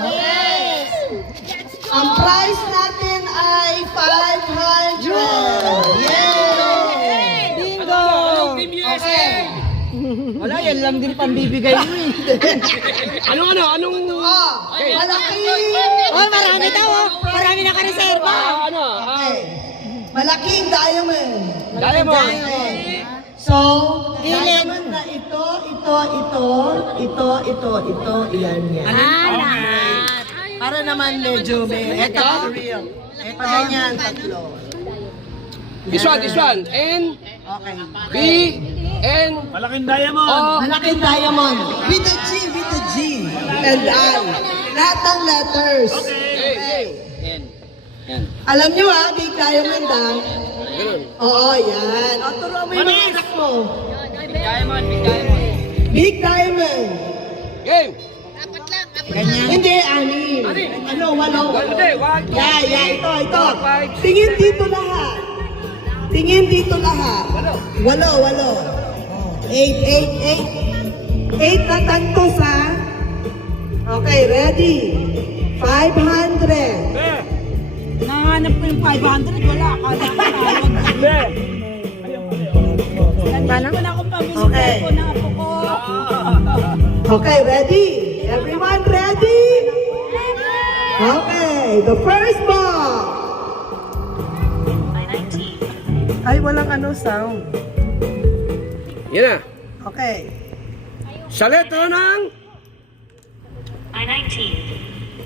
Yes! Ang price natin ay 500. Yay! Bingo! Okay. Wala, yan lang din pambibigay mo eh. Anong? Malaki. Oh, marami daw oh. Marami na ka-reserva. Okay. Malaking diamond. Diamond. So, diamond na ito, iyan. Lahat. Para naman medyo may real. Ito ganyan, tatlo. This one. N, Okay. B, N, Malaking diamond. O, Malaking diamond. With the G. And I. Lahat ng letters. Okay. Alam nyo big diamond Ganun. Oo, yan. O, turuan mo yung mga anak mo. Big diamond. Big diamond. Game. Hindi, anim. Ano, walo. Hindi, 1, 2, Yeah, ito. 5, Tingin dito lahat. Walo. 8 na tantos, ha? Okay, ready? 500. Nahanap ko yung 500, wala. Akala ko tawag. Nandito ko na akong pamili Okay. ko na apo ko. Okay, ready? Everyone ready? Okay, the first ball. Ay, walang sound. Yan na. Okay. Sa letra ng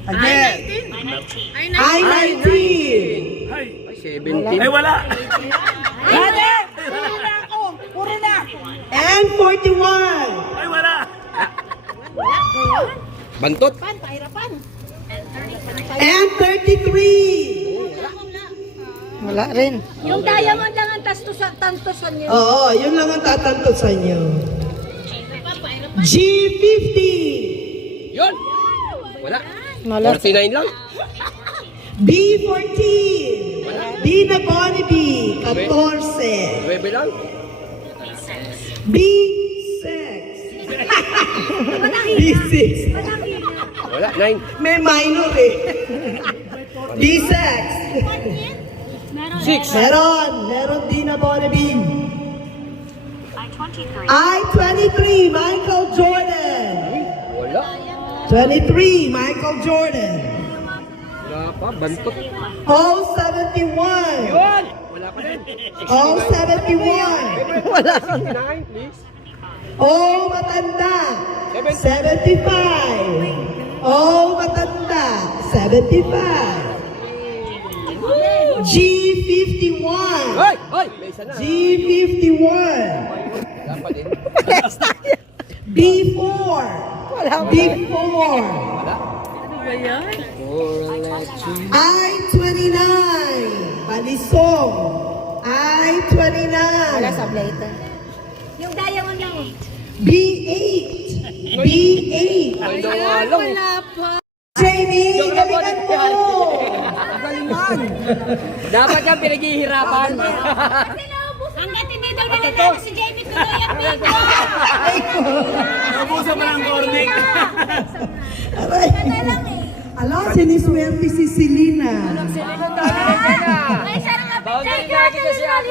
Again. I-19. ay, 17. Ay, wala. Dali! Puro na ako! Puro na! And 41. Ay, wala. Bantot. And 33. Wala rin. Yung diamond lang ang tantosan niyo. Oo, yun lang ang tatanto sa inyo. G50. Yun. Wala. Wala. 49 lang. B14. B na Bonneby. 14. 9 lang. B6. B6. Wala. 9. May minor eh. B6. 6. Meron din na Bonneby. I-23, Michael Jordan. Wala. 23, Michael Jordan. Wala pa. Bantot. O71. Yun. Wala pa din. O71. Wala. 69, please. O matanda. 75. O matanda. 75. G51. Hoy! May isa na. G51. Wala pa din. B4. B4. I-29. Balisong. I-29. Sablater. Yung diamond lang. B8. B8. Ay, nawalong. Wala pa. Jamie, galingan mo! Dapat yan pinaghihirapan. Hanggat hindi daw nalagay si Jamie tuloy ang bingo. Nabusa pa ng cornic. Aray. Kata lang eh. Ala, siniswerte si Selena. Ay, sarang kapit ka.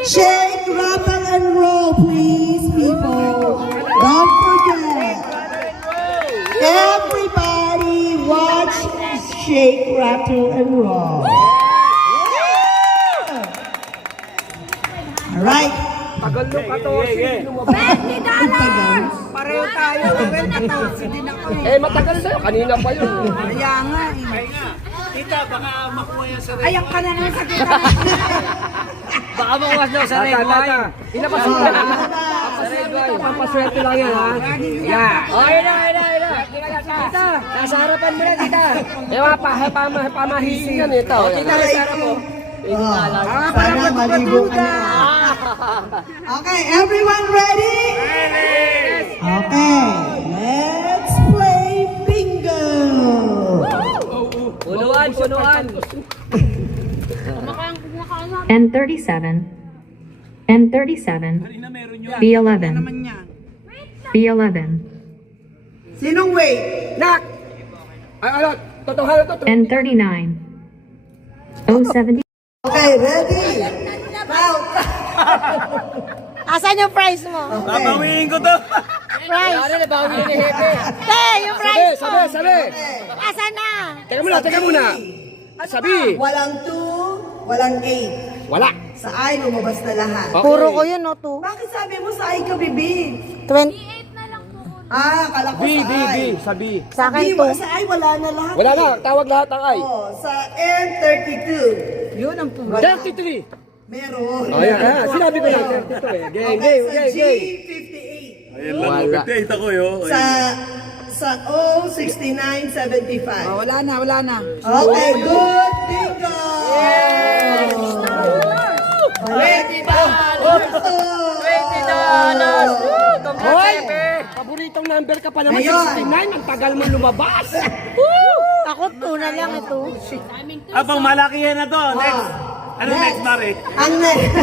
Shake, rattle, and roll, please, people. Don't forget. Everybody watch Shake, Rattle, and Roll. Alright. Tagal nung 14. $20. Pareho tayo. Well, 14 din ako. Eh, matagal sa'yo. Kanina pa yun. Kaya nga eh. Tita, baka makuha yan sa red. Ayan ka na naman sa kita. Baka makuha daw sa red wine. Ilabas mo na. Sa red wine. Pampaswerte lang yan, ha? Yeah. Oh, ayun na. Tita, nasa harapan mo na, tita. Eh, mga pamahisin yan, ito. Tita, nasa harap mo. Sana maligo ka na. Okay, everyone ready? Okay, let's play bingo. Punuan. N37, N37, B11, B11, Sinong wait? Nak! Ay, ano? Totohanan to. N39. 070. Okay, ready? Count. Asan yung prize mo? Babawiin ko to. Prize. Ano na bawi ni Hepe? Te, yung prize mo. Sabi. Asan na? Teka muna. Sabi. Walang 2, walang 8. Wala. Sa I, lumabas na lahat. Okay. Puro ko yun, no? 2. Bakit sabi mo sa I ka, Bibi? 28. Kala ko B, sa B, I. B. Sabi. Sa akin, Di, 2. sa I, wala na lahat. Wala na. Tawag lahat ng ay. Oh, sa N32. Yun ang puno. 33. Meron. Oh, yan. Sinabi ko lang. 32 eh. Game. Sa G58. Ayun lang, Wala. 58 ako yun. Sa O, 6975. Wala na. Okay, good. Bingo! $20. Hoy! Paboritong number ka pa naman. Ayun. 69. Ang tagal mo lumabas. Ako, 2 na lang ito. Abang malakihan na to. Next. Ano next, Mare? Ang next.